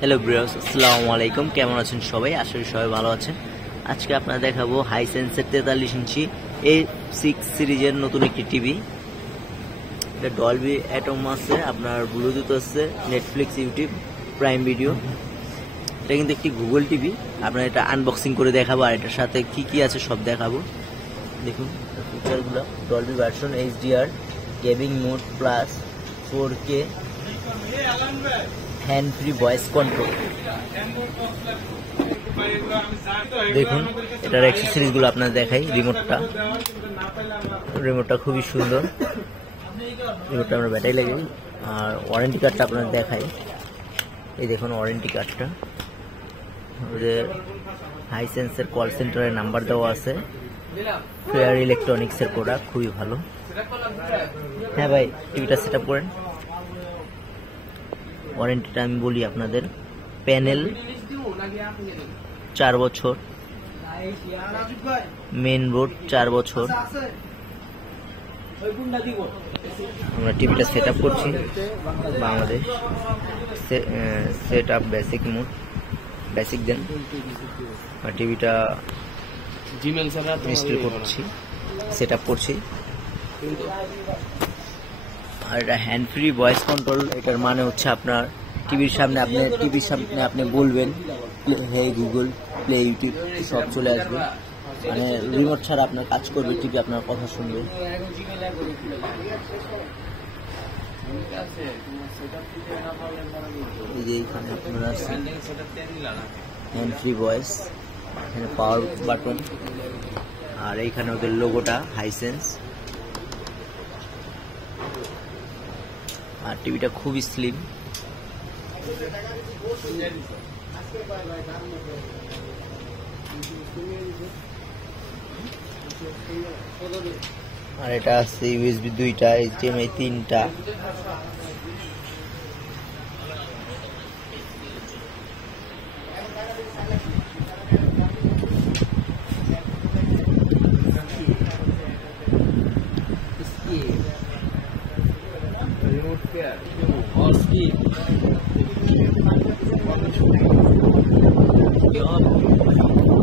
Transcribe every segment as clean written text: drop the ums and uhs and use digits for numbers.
Hello ব্রিয়াস, আসসালামু আলাইকুম। কেমন আছেন সবাই? আশা করি সবাই ভালো আছেন। আজকে আপনারা দেখাবো হাইসেন্সের 43 ইঞ্চি A6 সিরিজের নতুন একটি টিভি। এটা ডলবি অ্যাটম আছে, আপনার ব্লুটুথ আছে, নেটফ্লিক্স, ইউটিউব, প্রাইম ভিডিও। এটা কিন্তু একটি গুগল টিভি। আপনার এটা আনবক্সিং করে দেখাবো আর এটার সাথে কি কি আছে সব দেখাবো। দেখুন ফিচারগুলো: Dolby version, HDR, gaming mode plus, 4K, hand free voice control. দেখুন এটার অ্যাক্সেসরিজগুলো আপনার দেখাই। রিমোটটা খুবই সুন্দর। রিমোটটা আমরা ব্যাটারি লাগাই। আর ওয়ারেন্টি কার্ডটা আপনার দেখাই। এই দেখুন ওয়ারেন্টি কার্ডটা। ওদের হাইসেন্সের কল সেন্টারের নাম্বার দেওয়া আছে। ফেয়ার ইলেকট্রনিক্সের প্রোডাক্ট, খুবই ভালো। হ্যাঁ ভাই, টিভিটা সেট আপ করেন। ওয়ারেন্টিটা আমি বলি আপনাদের: প্যানেল 4 বছর, মেন বোর্ড 4 বছর। আমরা টিভিটা সেট আপ করছি। Bangladesh set up basic mode, basic দেন। টিভিটা ইনস্টল করছি, সেট আপ করছি। আর এটা হ্যান্ড ফ্রি ভয়েস কন্ট্রোল। এটার মানে হচ্ছে আপনার টিভির সামনে আপনি বলবেন হে গুগল, প্লে ইউটিউব, সব চলে আসবে। মানে রিমোট ছাড়া আপনার কাজ করবে, টিভি আপনার কথা শুনবে। এই যে এইখানে আপনারা হ্যান্ড ফ্রি ভয়েস, এখানে পাওয়ার বাটন, আর এইখানে ওদের লোগোটা হাইসেন্স। আর টিভিটা খুবই স্লিম। আর এটা আছে ইউএসবি 2টা, HDMI 3টা।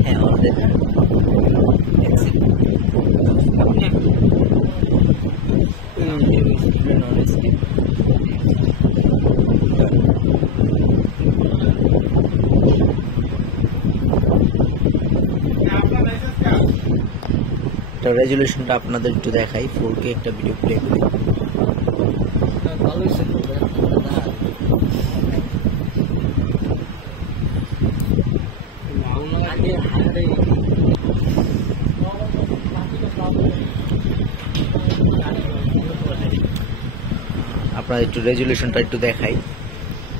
হ্যাঁ, আমাদের রেজুলেশনটা আপনাদের একটু দেখাই। 4K একটা ভিডিও প্লে করি। আপনাদের একটু রেজুলেশনটা একটু দেখাই।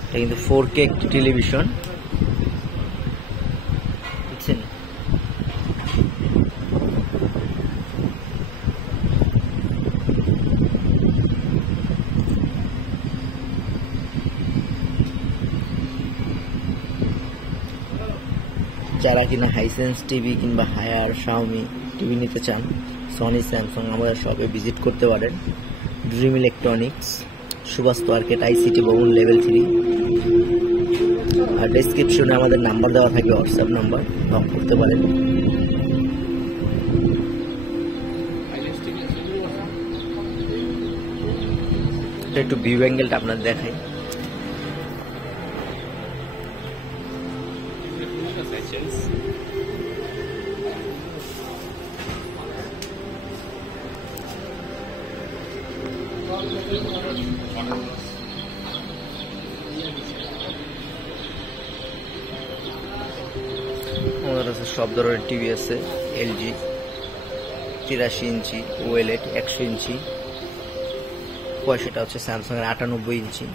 এটা কিন্তু 4K একটি টেলিভিশন, বুঝছেন? যারা কিনা হাইসেন্স টিভি কিংবা হায়ার, শাওমি টিভি নিতে চান, সনি, স্যামসাং, আমাদের শপে ভিজিট করতে পারেন। Dream electronics, Subhash market, ICT Bhaban, level 3। আর ডেসক্রিপশনে আমাদের নাম্বার দেওয়া থাকে, হোয়াটসঅ্যাপ নাম্বার, নক করতে পারেন। একটু ভিউ অ্যাঙ্গেলটা আপনার দেখাই। আমাদের কাছে সব ধরনের টিভি আছে। LG 83 ইঞ্চি, OLED 100 ইঞ্চি, পয়সাটা হচ্ছে স্যামসাং এর 98 ইঞ্চি।